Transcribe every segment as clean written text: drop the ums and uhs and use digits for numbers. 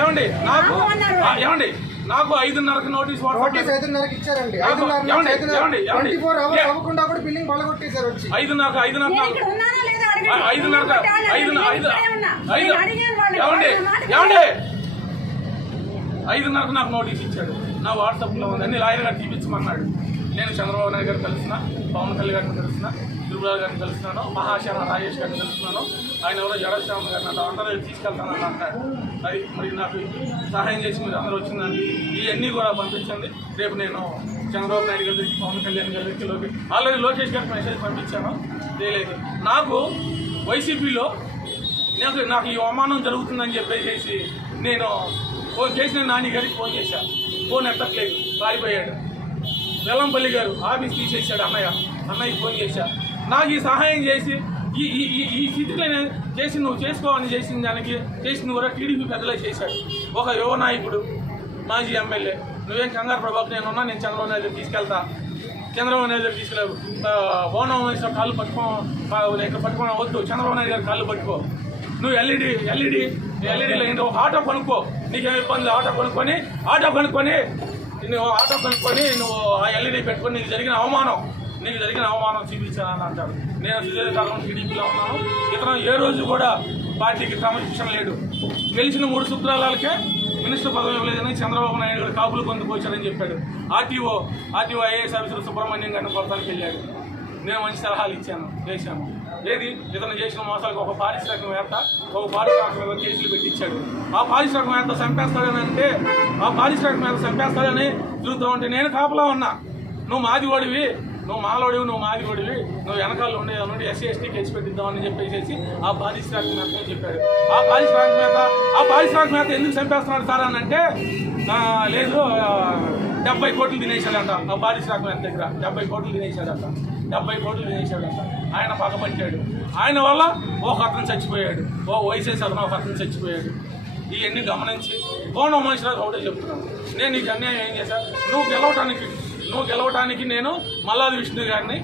ఏమండి నాకు 5:30కి నోటీస్ 5:30కి ఇచ్చారండి. 24 అవర్స్ అవ్వకుండా కూడా బిల్డింగ్ పడగొట్టేశారు వచ్చి 5:30కి నాకు నోటీస్ ఇచ్చాడు. నా వాట్సాప్లో ఉంది, అన్ని లాయర్ గారు చూపించమన్నాడు. నేను చంద్రబాబు నాయుడు గారు కలిసిన, పవన్ కళ్యాణ్ గారిని కలిసిన, తిరుమల గారిని కలుస్తున్నాను, మహాశర రాజేష్ గారిని కలుస్తున్నాను. ఆయన ఎవరో జడశ్యామ గారిని అంటే అందరూ తీసుకెళ్తానని అంటాడు. అది మరి నాకు సహాయం చేసి మీరు అందరూ వచ్చిందండి. ఇవన్నీ కూడా పంపించండి. రేపు నేను చంద్రబాబు నాయుడు గారి దగ్గరికి, పవన్ కళ్యాణ్ గారి దగ్గరికి ఆల్రెడీ లోకేష్ గారికి మెసేజ్ పంపించాను. చేయలేదు. నాకు వైసీపీలో నాకు ఈ అవమానం జరుగుతుందని చెప్పేసి నేను ఫోన్ చేసిన నాని గారికి ఫోన్ చేశాను. ఫోన్ ఎత్తట్లేదు, పారిపోయాడు. వెల్లంపల్లి గారు ఆఫీస్ తీసేసాడు. అన్నయ్యకి ఫోన్ చేశాను. నాకు ఈ సహాయం చేసి ఈ స్థితిలో చేసి నువ్వు చేసుకోవాలని చేసిన దానికి చేసింది కూడా టీడీపీ పెద్దలే చేశాడు. ఒక యువ నాయకుడు, మాజీ ఎమ్మెల్యే, నువ్వేం కంగారు ప్రభాకు నేనున్నా, నేను చంద్రబాబు నాయుడు తీసుకెళ్తా, చంద్రబాబు నాయుడు గారు తీసుకెళ్ళావు, భవనం వేసిన కాళ్ళు పట్టుకోవడం వద్దు, చంద్రబాబు నాయుడు గారు కాళ్ళు పట్టుకో, నువ్వు ఎల్ఈడీలో ఏంటో ఒక ఆటో కొనుక్కో, నీకేమి ఇబ్బంది, ఆటో కొనుక్కొని నువ్వు ఆ ఎల్ఈడీ పెట్టుకొని నీకు జరిగిన అవమానం చూపించానని అంటాడు. నేను సుదీర్ఘకాలం టీడీపీలో ఉన్నాను. ఇతను ఏ రోజు కూడా పార్టీకి క్రమశిక్షణ లేడు. గెలిచిన 3 శుక్రాలకే మినిస్టర్ పదవి ఇవ్వలేదని చంద్రబాబు నాయుడు గారు కాపులు పొందుకోవచ్చారని చెప్పాడు. ఆర్టీఓ ఐఏఎస్ ఆఫీసర్ సుబ్రహ్మణ్యం గారిని కొడతానికి వెళ్ళాడు. నేను మంచి సలహాలు చేశాను. ఏది ఇతను చేసిన మోసాలకు ఒక పారిశ్రామికవేత్త కేసులు పెట్టించాడు. ఆ పారిశ్రామికవేత్త చంపేస్తాడని తిరుగుతూ ఉంటే నేను కాపలా ఉన్నా. నువ్వు మాదివాడివి, నువ్వు మాదివాడివి, నువ్వు వెనకాల నుండి ఎస్సీ ఎస్టీ కేసు పెట్టిద్దామని చెప్పేసి ఆ పారిశ్రామికవేత్త చెప్పాడు. ఆ పారిశ్రామికవేత్త ఎందుకు చంపేస్తున్నాడు సార్ అని అంటే, లేదు 70 కోట్లు తినేశాడంట. ఆ పారిశ్రామికవేత్త దగ్గర 70 కోట్లు తినేశాడంట. ఆయన పగపట్టాడు. ఆయన వల్ల ఒక అతను చచ్చిపోయాడు, వైసీపీ అతను ఒక అతను చచ్చిపోయాడు. ఇవన్నీ గమనించి కోణం మనుషులకు ఒకటే చెప్తున్నాను. నేను నీకు అన్యాయం ఏం చేశాను? నువ్వు గెలవటానికి నేను మల్లాది విష్ణు గారిని,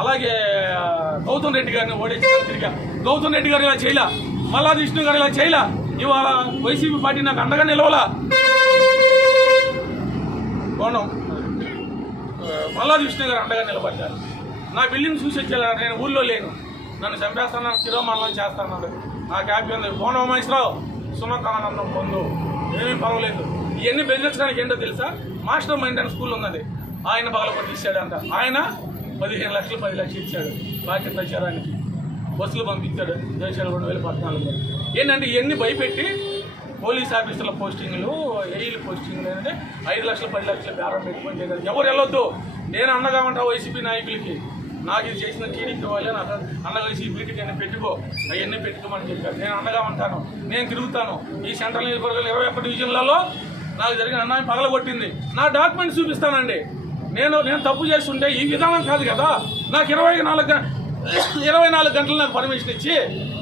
అలాగే గౌతమ్ రెడ్డి గారిని ఓడించడానికి తిరిగా. గౌతమ్ రెడ్డి గారు ఇలా చేయలా, మల్లాది విష్ణు గారు ఇలా చేయలా. ఇవాళ వైసీపీ పార్టీ నాకు అండగా నిలవలా. కోణం మల్లాది విష్ణు గారు అండగా నిలబడ్డారు. నా బిల్డింగ్ చూసి వచ్చేలా, నేను ఊళ్ళో లేను, నన్ను చంపేస్తాను, తిరోమరణం చేస్తాను. నా హ్యాపీ ఉంది. కోణం మహేశ్వరరావు సున్నతానందం పొందు, ఏమీ పర్వాలేదు. ఇవన్నీ బెదిరించడానికి ఏంటో తెలుసా? మాస్టర్ మైండ్ స్కూల్ ఉన్నది, ఆయన పగలకొట్టి ఇచ్చాడంట. ఆయన 15 లక్షలు 10 లక్షలు ఇచ్చాడు పార్టీ ప్రచారానికి. బస్సులు పంపించాడు 2014లో. ఏంటంటే ఇవన్నీ భయపెట్టి పోలీస్ ఆఫీసర్ల పోస్టింగ్లు, ఏఈల పోస్టింగ్లు ఏంటంటే 5 లక్షలు 10 లక్షలు బేరం పెట్టుకొని చేయగలరు. ఎవరు వెళ్ళొద్దు. నేను అండగా ఉంటా వైసీపీ నాయకులకి. నాకు ఇది చేసిన టీడీపీ వాళ్ళే నాకు అండగా ఈ వీటికి అవన్నీ పెట్టుకోమని చెప్పారు. నేను అండగా ఉంటాను, నేను తిరుగుతాను. ఈ సెంట్రల్ నియోజకవర్గాలు 21 డివిజన్లలో నాకు జరిగిన అన్యాయం పగలగొట్టింది. నా డాక్యుమెంట్స్ చూపిస్తానండి. నేను తప్పు చేస్తుంటే ఈ విధానం కాదు కదా. నాకు 24 గంటలు నాకు పర్మిషన్ ఇచ్చి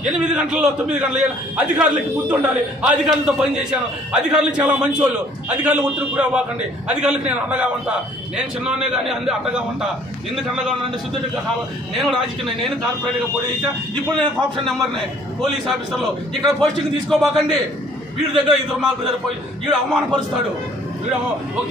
8 గంటల్లో 9 గంటలు అధికారులకి బుద్ధి ఉండాలి. ఆ అధికారులతో పని చేశాను. అధికారులు చాలా మంచి వాళ్ళు. అధికారులు ఒత్తిడి కూడా అవ్వకండి. అధికారులకు నేను అండగా ఉంటా. నేను చిన్నవాడినే కానీ అండగా ఉంటా. ఎందుకు అండగా ఉన్నానంటే శుద్ధుడిగా నేను రాజకీయ, నేను కార్పొరేట్గా పోటీ చేశా. ఇప్పుడు నేను ఆప్షన్ నెంబర్నే. పోలీస్ ఆఫీసర్లో ఇక్కడ పోస్టింగ్ తీసుకోబాకండి. వీడి దగ్గర ఇద్దరు మార్కు దగ్గర పోయి వీడు అవమానపరుస్తాడు. వీడు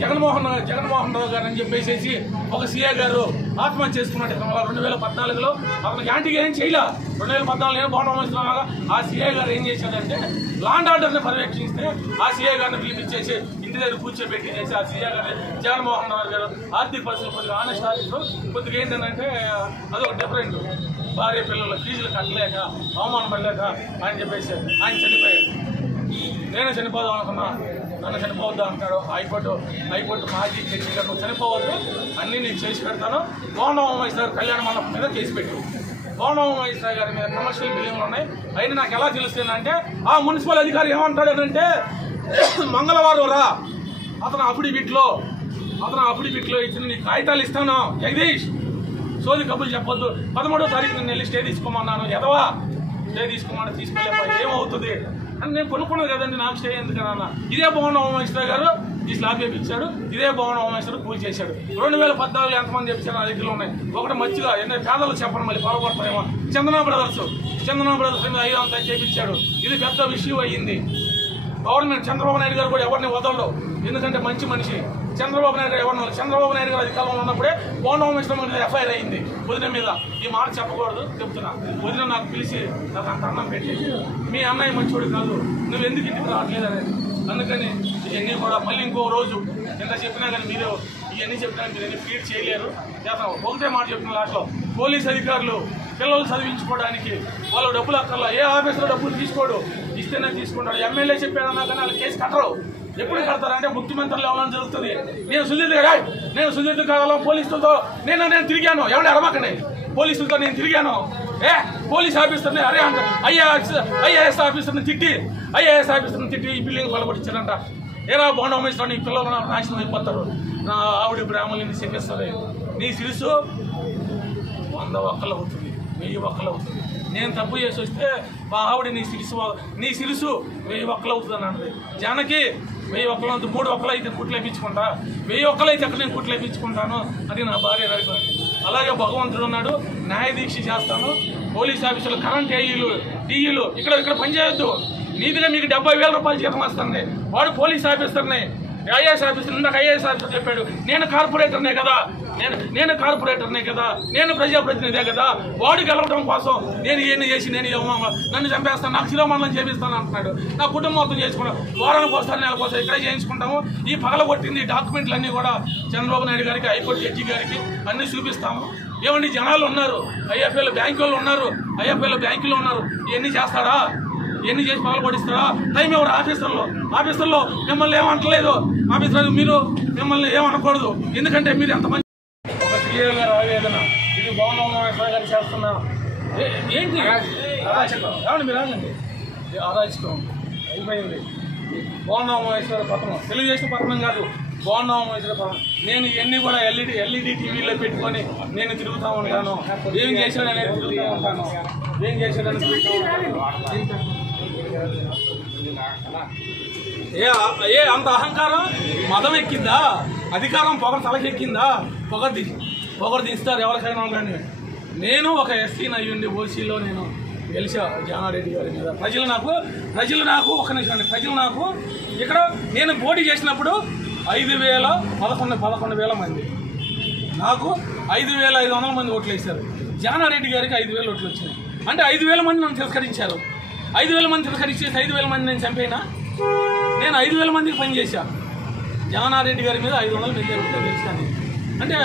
జగన్మోహన్ రావు గారు అని చెప్పేసి ఒక సీఏ గారు ఆత్మహత్య చేసుకున్నాడు 2014లో. అతనికి యాంటీగా ఏం చేయలే. 2014 నేను బాగుండగా ఆ సీఏ గారు ఏం చేశాడంటే లాండ్ ఆర్డర్ని పర్యవేక్షిస్తే ఆ సీఏ గారిని పిలిపించేసి ఇంటి దగ్గర కూర్చోబెట్టి చేసి ఆ సీఏ గారిని జగన్మోహన్ రావు గారు ఆర్థిక పరిస్థితులు కొద్దిగా ఆనెస్ట్ ఆఫీసర్ కొద్దిగా ఏంటంటే అదొక డిఫరెంట్. భార్య పిల్లలు ఫీజులు కట్టలేక అవమానం పడలేక ఆయన చెప్పేసి ఆయన చనిపోయాడు. నేను చనిపోదాం అనుకున్నా, నన్ను చనిపోవద్దు అంటాడు హైకోర్టు మాజీ జడ్జి గారు. నువ్వు చనిపోవద్దు, అన్నీ నేను చేసి పెడతాను. గోండమేశ్వర కళ్యాణ మండపం మీద కేసు పెట్టు. గోండమేశ్వర గారి మీద కమర్షియల్ బిల్డింగ్లు ఉన్నాయి. అయినా నాకు ఎలా తెలుస్తుందంటే ఆ మున్సిపల్ అధికారి ఏమంటాడు అంటే, మంగళవారం రా, అతను అఫిడవిట్లో ఇచ్చిన నీ కాగితాలు ఇస్తాను జగదీష్, సోది కబులు చెప్పొద్దు. 13వ తారీఖు నేను వెళ్ళి స్టే తీసుకోమన్నాను. ఎదవా స్టే తీసుకోమని తీసుకెళ్ళేపో ఏమవుతుంది అని నేను కొనుక్కున్నది కదండి. నాకు స్టే ఎందుకన్నా. ఇదే భవన హోమేశ్వర గారు ఈ స్లాబ్ వేయించాడు. ఇదే భవన హోమేశ్వర పూజ చేశాడు. 2014 ఎంతమంది చెప్పారు నా దగ్గర ఉన్నాయి. ఒకటి మంచిగా పేదలు చెప్పడం మళ్ళీ పొరపడతాయేమో. చందనా బ్రదర్స్ 5 అంతా చేపించాడు. ఇది పెద్ద విషయం అయ్యింది. గవర్నమెంట్ చంద్రబాబు నాయుడు గారు కూడా ఎవరిని వదలడు, ఎందుకంటే మంచి మనిషి. చంద్రబాబు నాయుడు గారు ఎవరిని చంద్రబాబు నాయుడు గారు అధికారంలో ఉన్నప్పుడే బోండోమేశ్వరం మీద ఎఫ్ఐఆర్ అయింది వదిన మీద. ఈ మాట చెప్పకూడదు చెప్తున్నా. వదిన నాకు పిలిచి నాకు అంత అన్నం పెట్టేసి మీ అన్నయ్య మంచివాడు కాదు, నువ్వు ఎందుకు ఇంటికి రావట్లేదు అనేది. అందుకని ఇవన్నీ కూడా మళ్ళీ ఇంకో రోజు ఎంత చెప్పినా కానీ మీరు ఇవన్నీ చెప్పినా మీరు అన్ని ఫీడ్ చేయలేరు. ఒకటే మాట చెప్తున్నా లాస్ట్లో, పోలీస్ అధికారులు పిల్లలు చదివించుకోవడానికి వాళ్ళు డబ్బులు అక్కర్లా, ఏ ఆఫీసులో డబ్బులు తీసుకోడు, ఇస్తేనే తీసుకుంటాడు. ఎమ్మెల్యే చెప్పాడన్నా కానీ వాళ్ళు కేసు కట్టరు. ఎప్పుడు కడతారంటే ముఖ్యమంత్రులు ఎవరైనా జరుగుతుంది. నేను సుధీర్ కాలం పోలీసులతో నేను తిరిగాను, ఎవరు అరవకనే పోలీసులతో నేను తిరిగాను. పోలీస్ ఆఫీసర్ని అరే అంట ఐఏఎస్ ఆఫీసర్ని తిట్టి ఈ బిల్డింగ్ పలగొట్టించారంట. ఏరా బోండోమేశ్వరం ఈ పిల్లలు నాశనం అయిపోతారు, నా ఆవిడ బ్రాహ్మణుని చెప్పేస్తారు. నీ సిరుసు 100 ఒక్కలు అవుతుంది, 1000 ఒక్కలు అవుతుంది. నేను తప్పు చేసి వస్తే మా ఆవిడ నీ సిరుసు 1000 ఒక్కలు అవుతుంది అని అన్నది. జానకి 1000 ఒక్కలు అవుతుంది, 3 ఒక్కలు అయితే కుట్లు వేయించుకుంటా, 1000 ఒక్కలు అయితే అక్కడ నేను కుట్లు వేయించుకుంటాను అది నా భార్య నడిపాను. అలాగే భగవంతుడు ఉన్నాడు, న్యాయదీక్ష చేస్తాను. పోలీస్ ఆఫీసులు కరెంట్ ఏఈలు టీఈలు ఇక్కడ పనిచేయొద్దు. నీతిగా మీకు 70,000 రూపాయలు జీతం వస్తుంది. వాడు పోలీస్ ఆఫీసర్ని ఐఏఎస్ ఆఫీసర్, ఇందాక ఐఏఎస్ ఆఫీసర్ చెప్పాడు నేను కార్పొరేటర్నే కదా, నేను ప్రజాప్రతినిధే కదా. వాడు గెలవడం కోసం నేను ఇవన్నీ చేసి నన్ను చంపేస్తాను, నాకు శిరోమండలం చేపిస్తాను అంటున్నాడు. నా కుటుంబం మొత్తం చేసుకున్నాం, వారానికి వస్తారు, నెలకు వస్తారు, ఇక్కడే చేయించుకుంటాము. ఈ పగలగొట్టింది డాక్యుమెంట్లు అన్నీ కూడా చంద్రబాబు నాయుడు గారికి, హైకోర్టు జడ్జి గారికి అన్నీ చూపిస్తాము. ఏమండి జనాలు ఉన్నారు, ఐఎఫ్ఐలో బ్యాంకులు ఉన్నారు, ఇవన్నీ చేస్తాడా? ఎన్ని చేసి పగలగొట్టిస్తారా? టైం ఎవరు ఆఫీసర్లో మిమ్మల్ని ఏమంటలేదు. ఆఫీసర్ మీరు మిమ్మల్ని ఏమనకూడదు, ఎందుకంటే మీరు ఎంతమంది ఒక సీఏ గారు ఆవేదన, ఇది బోండోమేశ్వరం గారు చేస్తున్నా ఏంటి ఏమండి మీరు ఆగండి. అరాచకం అయిపోయింది. బోండోమేశ్వర పత్రం తెలుగుదేశం పత్రం కాదు, బోండోమేశ్వర పత్రం. నేను ఇవన్నీ కూడా ఎల్ఈడి టీవీలో పెట్టుకొని నేను తిరుగుతూ ఉంటాను. ఏం చేశాడనేది తిరుగుతూ ఉంటాను, ఏ అంత అహంకారం మదం ఎక్కిందా? అధికారం తలకెక్కిందా? పొగరు తీస్తారు ఎవరికైనా కానీ. నేను ఒక ఎస్సీని అయ్యుండి ఓసీలో నేను గెలిచా జానారెడ్డి గారి మీద. ప్రజలు నాకు ఒక నిమిషం అండి, ప్రజలు నాకు ఇక్కడ నేను పోటీ చేసినప్పుడు 11,000 మంది, నాకు 5,500 మంది ఓట్లు వేశారు. జానారెడ్డి గారికి 5,000 ఓట్లు వచ్చినాయి. అంటే 5,000 మంది నన్ను తిరస్కరించారు. 5,000 మంది తిరస్కరించేసి 5,000 మంది నేను చంపేనా? నేను 5,000 మందికి పనిచేశా. జానారెడ్డి గారి మీద 500 మంది గెలిచాను. అంటే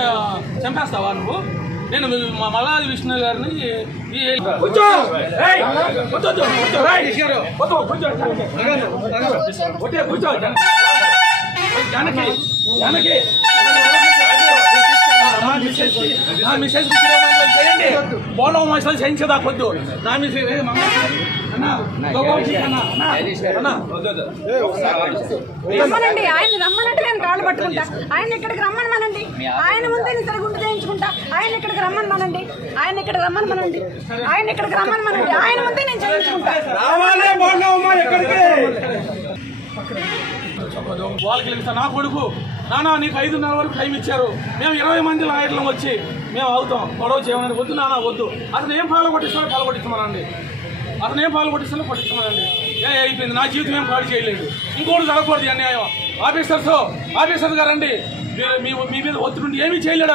చంపేస్తావా నువ్వు? నేను మల్లాది విష్ణు గారిని బోండోమేశ్వరం చేయించదా కొద్దు నా రమ్మనండి. ఆయన రమ్మనంటే నేను కాళ్ళు పట్టుకుంటా. ఆయన ఇక్కడికి రమ్మనమనండి, ఆయన ముందే నేను సరే గుండు చేయించుకుంటా. ఆయన ఇక్కడికి రమ్మనమనండి, ఆయన ఇక్కడికి రమ్మనమనండి, ఆయన ముందే నేను చేయించుకుంటా. వాళ్ళకి వెళ్తా నా కొడుకు నానా నీకు 5:30 వరకు టైం ఇచ్చారు, మేము 20 మంది లాయర్లం వచ్చి మేము అవుతాం, గొడవ చేయమని. వద్దు నానా వద్దు, అతను ఏం పాలు కొట్టిస్తామనండి, పట్టించమనండి. అయిపోయింది, నా జీవితం ఏం పాడు చేయలేదు, ఇంకోటి జరగకూడదు అన్యాయం. ఆఫీసర్ గారండి మీ మీద ఒత్తిడి ఏమీ చేయలేడు.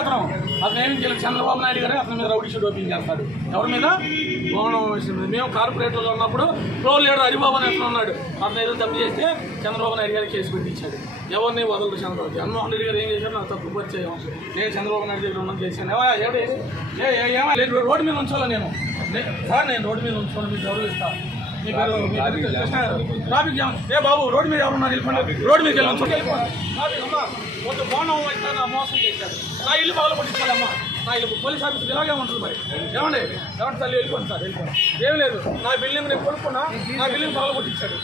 అతను ఏమీ చేయలేదు. చంద్రబాబు నాయుడు గారే అతని మీద రౌడీ షీట్ ఓపెన్ చేస్తాడు. ఎవరి మీద? బోండోమేశ్వరం మీద. మేము కార్పొరేటర్లో ఉన్నప్పుడు ప్రో లీడర్ హరిబాబు అని అతను ఉన్నాడు. అతను ఏదో తప్పు చేస్తే చంద్రబాబు నాయుడు గారికి కేసు పెట్టించాడు. ఎవరిని వదలరు చంద్రబాబు. జగన్మోహన్ రెడ్డి గారు ఏం చేశారు? నాకు తప్పు పరిచయం. నేను చంద్రబాబు నాయుడు దగ్గర ఉన్నది చేశాను. రోడ్డు మీద ఉంచాలో నేను రోడ్డు మీద ఉంచుకోవాలి, మీకు గౌరవిస్తాను. మీ పేరు ట్రాఫిక్ జామ్. బాబు రోడ్డు మీద ఎవరున్నారు? వెళ్ళిపోండి, రోడ్డు మీద బోండోమేశ్వరం మోసం చేశారు. నా ఇల్లు పగల కొట్టించాలమ్మా, నా ఇల్లు పోలీస్ ఆఫీసర్ ఇలాగే ఉంటుంది. మరి ఏమండి తల్లి వెళ్ళిపోండి సార్, వెళ్ళిపోండి. ఏం లేదు, నా బిల్డింగ్ నేను కొనుక్కున్నా, నా బిల్డింగ్ పగల కొట్టించాడు.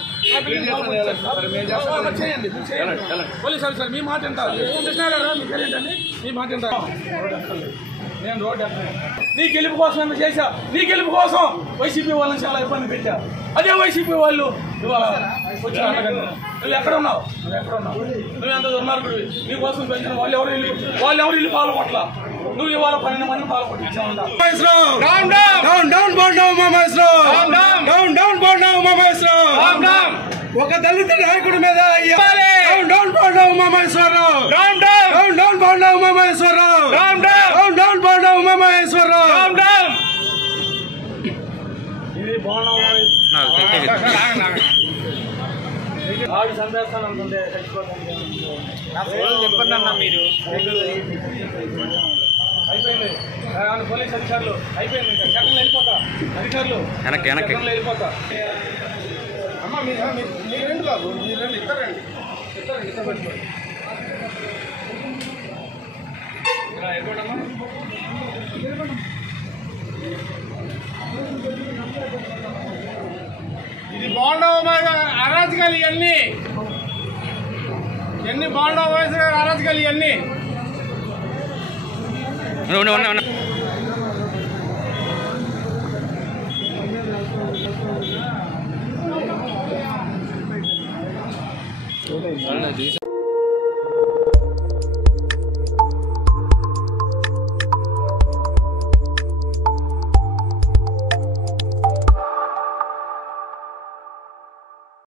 చేయండి పోలీస్ ఆఫీసర్, మీ మాట ఎంత కృష్ణ గారు, మీ పేరు ఏంటండి? మీ మాట ఎంత? నేను రోడ్డు నీ గెలుపు కోసం ఎంత చేశా, నీ గెలుపు కోసం వైసీపీ వాళ్ళని చాలా ఇబ్బంది పెట్టా. అదే వైసీపీ వాళ్ళు ఇవాళ వచ్చి నువ్వు ఎక్కడ ఉన్నావు? నువ్వు ఎంత దుర్మార్గుడివి. నీ కోసం పెంచిన వాళ్ళు ఎవరు ఇల్లు పాలు కొట్ల, నువ్వు ఇవాళ 12 మంది పాలు కొట్టించావు. ఒక దళిత నాయకుడి మీద డౌన్ బాండా ఉమామహేశ్వరరావు, డౌన్ బాండా ఉమామహేశ్వరరావు, డౌన్ బాండా ఉమామహేశ్వరరావు. ఇది ఆవిడ చంపేస్తానంటుంటే చెప్పండి అన్న మీరు. అయిపోయింది పోలీస్ అధికారులు, అయిపోయింది ఇంకా సెకండ్లో వెళ్ళిపోతా అధికారులు, సెకండ్లో వెళ్ళిపోతా. అమ్మ మీరు రండి బాబు, మీరు రండి, ఇద్దరు రండి, ఇద్దరు పెట్టుకోండి. ఇది బాండా అరాజకాలు ఇవన్నీ బాండా వయసు అరాజకాలు ఇవన్నీ. చూసి